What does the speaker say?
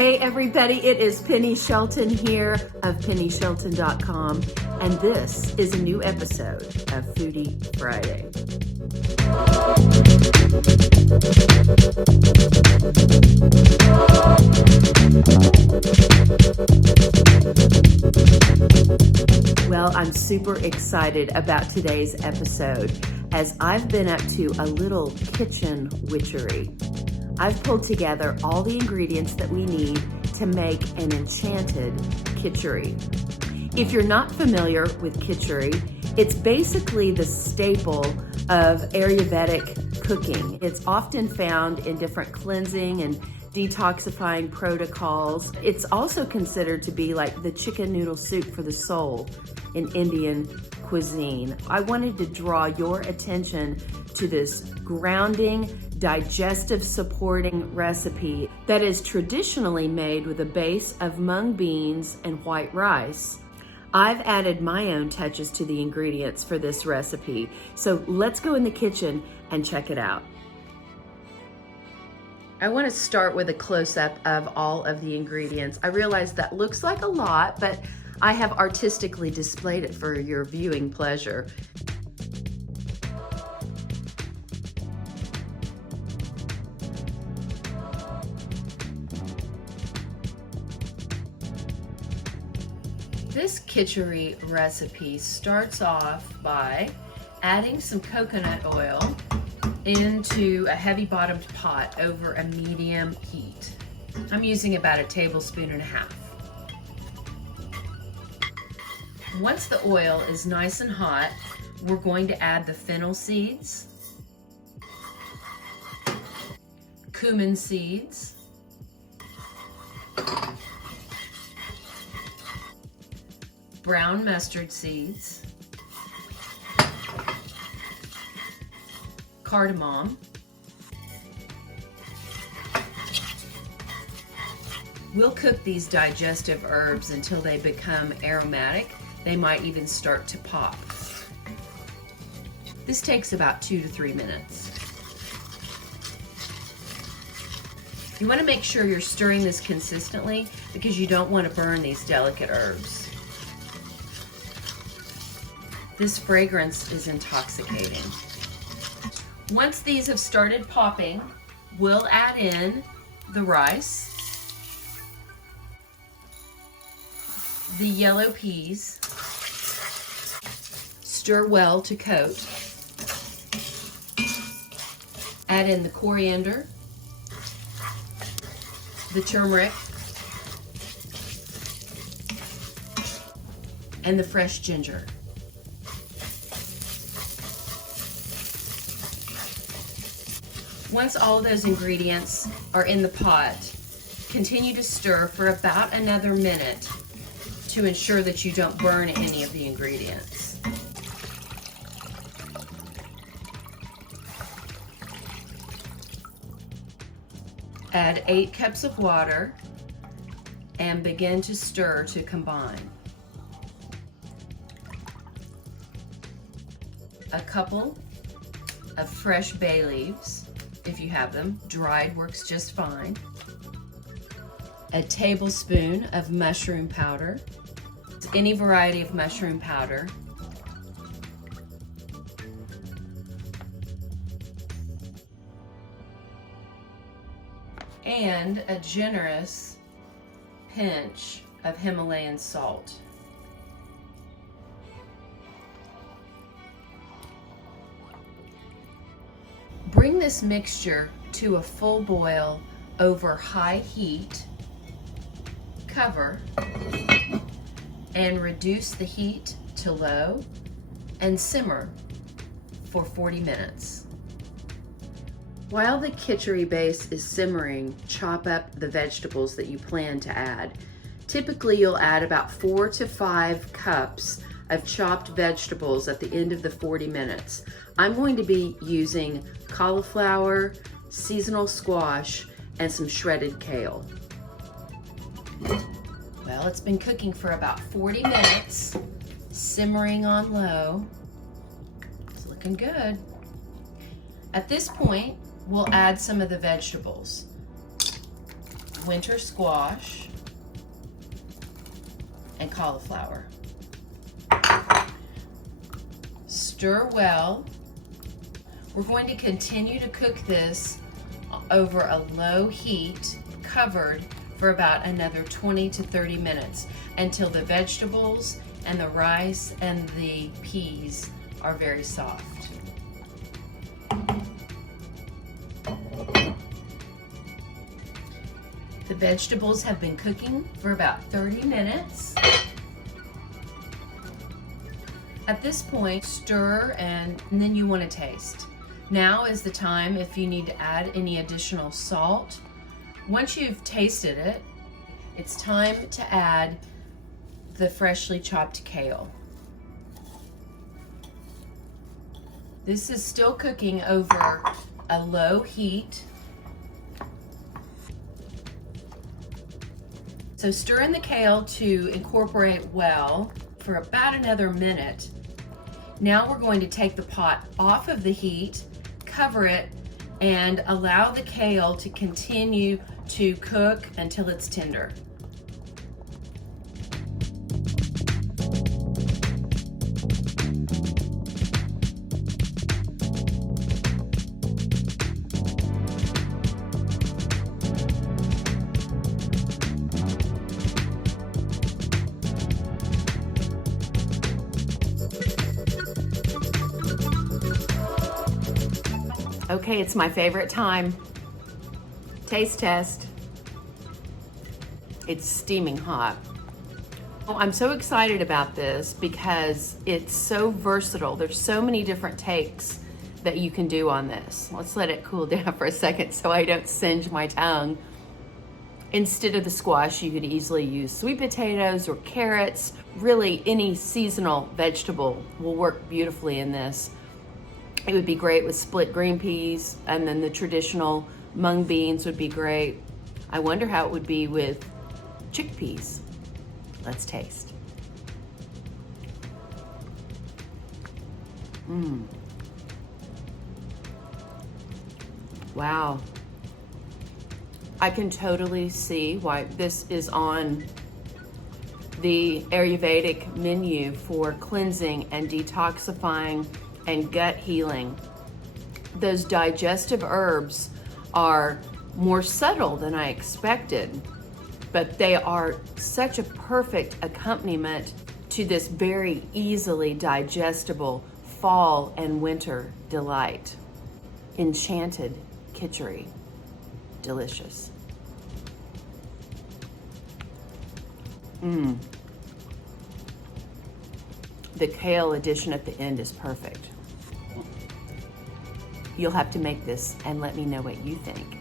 Hey everybody, it is Penny Shelton here of PennyShelton.com, and this is a new episode of Foodie Friday. Well, I'm super excited about today's episode as I've been up to a little kitchen witchery. I've pulled together all the ingredients that we need to make an enchanted kitchari. If you're not familiar with kitchari, it's basically the staple of Ayurvedic cooking. It's often found in different cleansing and detoxifying protocols. It's also considered to be like the chicken noodle soup for the soul in Indian cuisine. I wanted to draw your attention to this grounding, digestive supporting recipe that is traditionally made with a base of mung beans and white rice. I've added my own touches to the ingredients for this recipe, so let's go in the kitchen and check it out. I want to start with a close-up of all of the ingredients. I realize that looks like a lot, but I have artistically displayed it for your viewing pleasure. This kitchari recipe starts off by adding some coconut oil into a heavy bottomed pot over a medium heat. I'm using about 1.5 tablespoons. Once the oil is nice and hot, we're going to add the fennel seeds, cumin seeds, brown mustard seeds, cardamom, we'll cook these digestive herbs until they become aromatic. They might even start to pop. This takes about 2 to 3 minutes. You want to make sure you're stirring this consistently because you don't want to burn these delicate herbs. This fragrance is intoxicating. Once these have started popping, we'll add in the rice, the yellow peas, stir well to coat, add in the coriander, the turmeric, and the fresh ginger. Once all of those ingredients are in the pot, continue to stir for about another minute to ensure that you don't burn any of the ingredients. Add 8 cups of water and begin to stir to combine. A couple of fresh bay leaves, if you have them. Dried works just fine. A tablespoon of mushroom powder, any variety of mushroom powder. And a generous pinch of Himalayan salt. Bring this mixture to a full boil over high heat. Cover and reduce the heat to low and simmer for 40 minutes. While the kitchari base is simmering, chop up the vegetables that you plan to add. Typically, you'll add about 4 to 5 cups of chopped vegetables at the end of the 40 minutes. I'm going to be using cauliflower, seasonal squash, and some shredded kale. Well, it's been cooking for about 40 minutes, simmering on low. It's looking good. At this point, we'll add some of the vegetables. winter squash and cauliflower. Stir well. We're going to continue to cook this over a low heat, covered, for about another 20 to 30 minutes until the vegetables and the rice and the peas are very soft. The vegetables have been cooking for about 30 minutes. At this point, stir and then you want to taste. Now is the time if you need to add any additional salt. Once you've tasted it, it's time to add the freshly chopped kale. This is still cooking over a low heat. So stir in the kale to incorporate well for about another minute. Now we're going to take the pot off of the heat, cover it, and allow the kale to continue to cook until it's tender. Okay, it's my favorite time. Taste test. It's steaming hot. Oh, I'm so excited about this because it's so versatile. There's so many different takes that you can do on this. Let's let it cool down for a second so I don't singe my tongue. Instead of the squash, you could easily use sweet potatoes or carrots. Really, any seasonal vegetable will work beautifully in this. It would be great with split green peas, and then the traditional mung beans would be great. I wonder how it would be with chickpeas. Let's taste. Wow. I can totally see why this is on the Ayurvedic menu for cleansing and detoxifying and gut healing. Those digestive herbs are more subtle than I expected, but they are such a perfect accompaniment to this very easily digestible fall and winter delight. Enchanted Kitchari. Delicious. The kale addition at the end is perfect. You'll have to make this and let me know what you think.